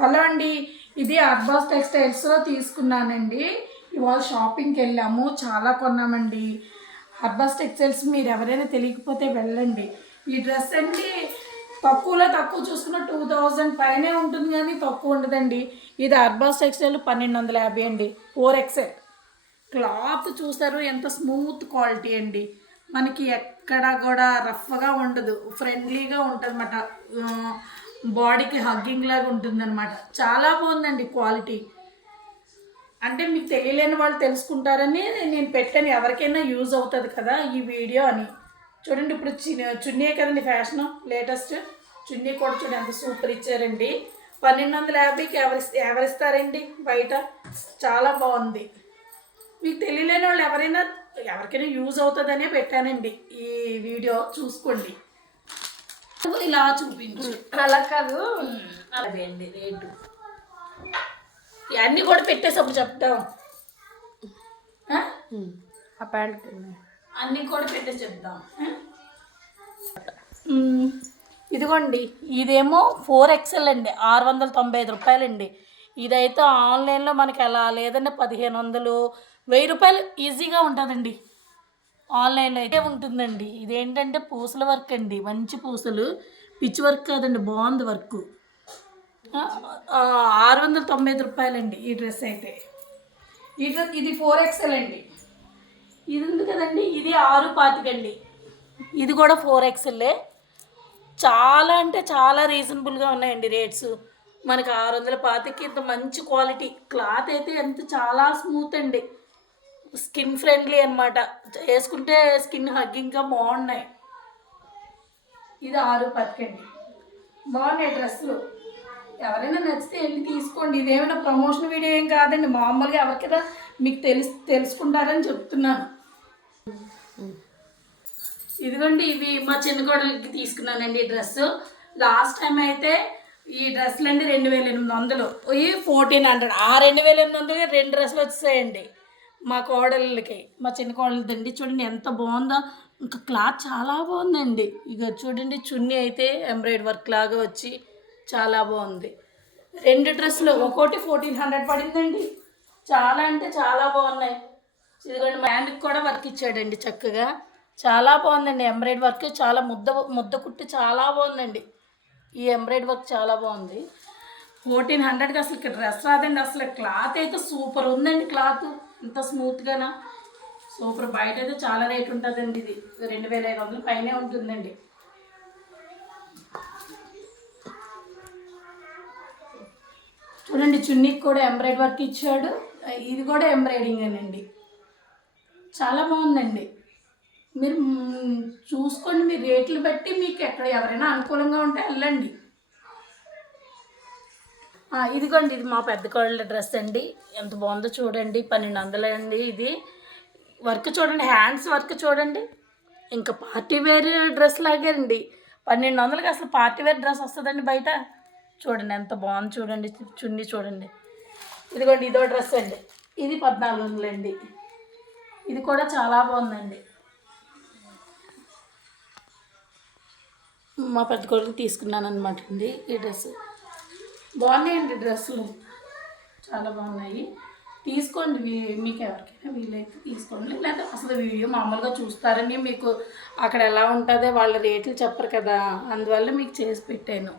Hello అండి, ఇది అర్బాస్ టెక్స్టైల్స్లో తీసుకున్నానండి. ఇవాళ షాపింగ్కి వెళ్ళాము, చాలా కొన్నామండి. అర్బాస్ టెక్స్టైల్స్ మీరు ఎవరైనా తెలియకపోతే వెళ్ళండి. ఈ డ్రెస్ అండి తక్కువలో తక్కువ చూసుకున్న 2000 పైనే ఉంటుంది, కానీ తక్కువ ఉండదండి. ఇది అర్బాస్ టెక్స్టైల్ 1250 అండి, 4XL. క్లాత్ చూసారు ఎంత స్మూత్ క్వాలిటీ అండి. మనకి ఎక్కడ కూడా రఫ్గా ఉండదు, ఫ్రెండ్లీగా ఉంటుంది అన్నమాట. బాడీకి హగ్గింగ్ లాగా ఉంటుంది అనమాట. చాలా బాగుందండి క్వాలిటీ. అంటే మీకు తెలియలేని వాళ్ళు తెలుసుకుంటారని నేను పెట్టాను, ఎవరికైనా యూజ్ అవుతుంది కదా ఈ వీడియో అని. చూడండి, ఇప్పుడు చున్నీ కదండి ఫ్యాషను, లేటెస్ట్ చున్నీ కూడా చూడండి ఎంత సూపర్ ఇచ్చారండి. 1250కి ఎవరిస్తారండి బయట. చాలా బాగుంది. మీకు తెలియలేని వాళ్ళు ఎవరికైనా యూజ్ అవుతుందనే పెట్టానండి ఈ వీడియో, చూసుకోండి. ఇలా చూపించు, అలా కాదు, అలాగే అండి రేటు. ఇవన్నీ కూడా పెట్టేసప్పుడు చెప్తాం. ఆ ప్యాంట్ అన్నీ కూడా పెట్టేసి చెప్తాం. ఇదిగోండి, ఇదేమో 4XL అండి, 695 రూపాయలండి. ఇదైతే ఆన్లైన్లో మనకి ఎలా లేదంటే 1500, 1000 రూపాయలు ఈజీగా ఉంటుందండి. ఆన్లైన్లో అయితే ఉంటుందండి. ఇదేంటంటే పూసల వర్క్ అండి, మంచి పూసలు, పిచ్ వర్క్ కాదండి, బాగుంది వర్క్. 695 రూపాయలండి ఈ డ్రెస్ అయితే. ఇది 4XL అండి. ఇది ఉంది కదండి, ఇది 625 అండి. ఇది కూడా 4XL. చాలా అంటే చాలా రీజనబుల్గా ఉన్నాయండి రేట్స్. మనకి 625కి ఇంత మంచి క్వాలిటీ. క్లాత్ అయితే చాలా స్మూత్ అండి, స్కిన్ ఫ్రెండ్లీ అనమాట. వేసుకుంటే స్కిన్ హగ్గింగ్గా బాగున్నాయి. ఇది 625 అండి. బాగున్నాయి డ్రెస్సులు. ఎవరైనా నచ్చితే వెళ్ళి తీసుకోండి. ఇదేమైనా ప్రమోషన్ వీడియో ఏం కాదండి, మామూలుగా ఎవరికైనా మీకు తెలుసుకుంటారని చెప్తున్నాను. ఇదిగోండి, ఇవి మా చిన్న కోడలికి తీసుకున్నానండి ఈ డ్రెస్సు. లాస్ట్ టైం అయితే ఈ డ్రెస్సులు అండి 2800, ఇవి 1400. ఆ 2800 2 డ్రెస్సులు వచ్చేసాయండి మా కోడళ్ళకి, మా చిన్న కోడలదండి. చూడండి ఎంత బాగుందో, ఇంకా క్లాత్ చాలా బాగుందండి. ఇక చూడండి, చున్నీ అయితే ఎంబ్రాయిడరీ వర్క్ లాగా వచ్చి చాలా బాగుంది. 2 డ్రెస్సులు ఒక్కోటి 1400 పడిందండి. చాలా అంటే చాలా బాగున్నాయి. ఇదిగోండి, హ్యాండ్కి కూడా వర్క్ ఇచ్చాడండి చక్కగా, చాలా బాగుందండి. ఎంబ్రాయిడరీ వర్క్ చాలా ముద్ద కుట్టి చాలా బాగుందండి. ఈ ఎంబ్రాయిడరీ వర్క్ చాలా బాగుంది. 1400కి అసలు ఇక్కడ డ్రెస్ రాదండి. అసలు క్లాత్ అయితే సూపర్ ఉందండి. క్లాత్ ఇంత స్మూత్గానా సూపర్. బయట అయితే చాలా రేట్ ఉంటుందండి. ఇది 2500 పైనే ఉంటుందండి. చూడండి, చున్నీకి కూడా ఎంబ్రాయిడరీ వర్క్ ఇచ్చాడు. ఇది కూడా ఎంబ్రాయిడింగ్ అనండి, చాలా బాగుందండి. మీరు చూసుకోండి, మీ రేట్లు బట్టి మీకు ఎక్కడ ఎవరైనా అనుకూలంగా ఉంటే వెళ్ళండి. ఇదిగోండి, ఇది మా పెద్ద కోడళ్ళ డ్రెస్ అండి. ఎంత బాగుందో చూడండి, 1200 అండి. ఇది వర్క్ చూడండి, హ్యాండ్స్ వర్క్ చూడండి, ఇంకా పార్టీ వేర్ డ్రెస్ లాగే అండి. 1200కి అసలు పార్టీ వేర్ డ్రెస్ వస్తుందండి బయట. చూడండి ఎంత బాగుంది, చూడండి చున్నీ చూడండి. ఇదిగోండి, ఇదో డ్రెస్ అండి, ఇది 1400 అండి. ఇది కూడా చాలా బాగుందండి. మా పెద్ద కొడుకు తీసుకున్నాను అనమాట అండి ఈ డ్రెస్. బాగున్నాయండి డ్రెస్సులు, చాలా బాగున్నాయి. తీసుకోండి, మీకు ఎవరికైనా వీలైతే తీసుకోండి. లేదా అసలు వీడియో మామూలుగా చూస్తారని మీకు అక్కడ ఎలా ఉంటుందో వాళ్ళ రేట్లు చెప్పరు కదా, అందువల్ల మీకు చేసి పెట్టాను.